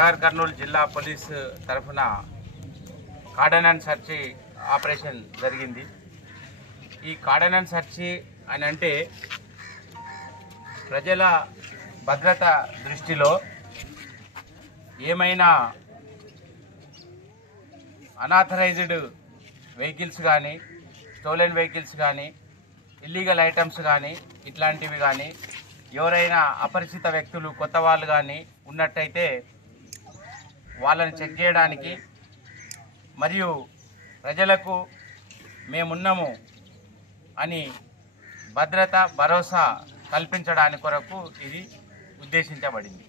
నాగర్ కర్నూలు జిల్లా పోలీస్ తరఫున cordon and search operation జరిగింది. ఈ కార్డన్ అండ్ సెర్చ్ అని అంటే ప్రజల భద్రత దృష్టిలో ఏమైనా అనాథరైజ్డ్ వెహికల్స్ కానీ, స్టోలెన్ వెహికల్స్ కానీ, ఇల్లీగల్ ఐటమ్స్ కానీ, ఇట్లాంటివి కానీ ఎవరైనా అపరిచిత వ్యక్తులు కొత్త వాళ్ళు కానీ ఉన్నట్టయితే వాళ్ళని చెక్ చేయడానికి మరియు ప్రజలకు మేమున్నాము అని భద్రత భరోసా కల్పించడానికి కొరకు ఇది ఉద్దేశించబడింది.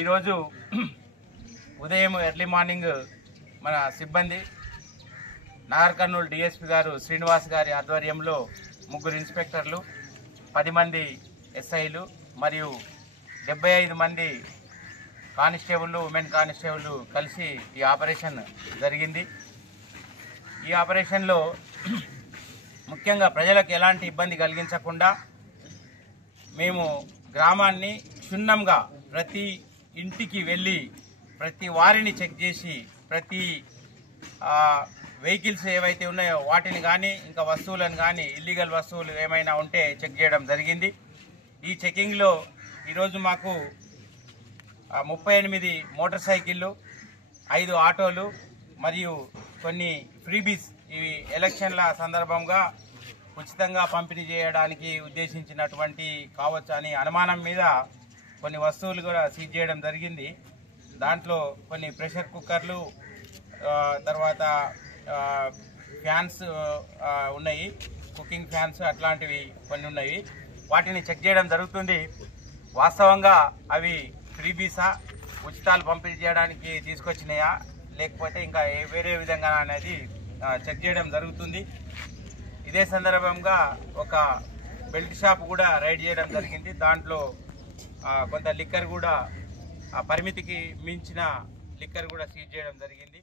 ఈరోజు ఉదయం ఎర్లీ మార్నింగ్ మన సిబ్బంది నాగర్ కర్నూలు డిఎస్పీ గారు శ్రీనివాస్ గారి ఆధ్వర్యంలో 3 ఇన్స్పెక్టర్లు, 10 మంది ఎస్ఐలు మరియు 75 మంది కానిస్టేబుల్, ఉమెన్ కానిస్టేబుల్ కలిసి ఈ ఆపరేషన్ జరిగింది. ఈ ఆపరేషన్లో ముఖ్యంగా ప్రజలకు ఎలాంటి ఇబ్బంది కలిగించకుండా మేము గ్రామాన్ని క్షుణ్ణంగా ప్రతి ఇంటికి వెళ్ళి ప్రతి వారిని చెక్ చేసి ప్రతి వెహికల్స్ ఏవైతే ఉన్నాయో వాటిని కానీ ఇంకా వస్తువులను కానీ ఇల్లీగల్ వస్తువులు ఏమైనా ఉంటే చెక్ చేయడం జరిగింది. ఈ చెకింగ్లో ఈరోజు మాకు 38 మోటార్ సైకిళ్ళు, 5 ఆటోలు మరియు కొన్ని ఫ్రీబీస్ ఇవి ఎలక్షన్ల సందర్భంగా ఉచితంగా పంపిణీ చేయడానికి ఉద్దేశించినటువంటి కావచ్చు అని అనుమానం మీద కొన్ని వస్తువులు కూడా సీజ్ చేయడం జరిగింది. దాంట్లో కొన్ని ప్రెషర్ కుక్కర్లు, తర్వాత ఫ్యాన్స్ ఉన్నాయి, కుకింగ్ ఫ్యాన్స్ అట్లాంటివి కొన్ని ఉన్నాయి. వాటిని చెక్ చేయడం జరుగుతుంది. వాస్తవంగా అవి ఫ్రీబీసా, ఉచితాలు పంపిణీ చేయడానికి తీసుకొచ్చినాయా లేకపోతే ఇంకా వేరే విధంగా అనేది చెక్ చేయడం జరుగుతుంది. ఇదే సందర్భంగా ఒక బెల్ట్ షాప్ కూడా రైడ్ చేయడం జరిగింది. దాంట్లో కొంత లిక్కర్ కూడా పరిమితికి మించిన లిక్కర్ కూడా సీజ్ చేయడం జరిగింది.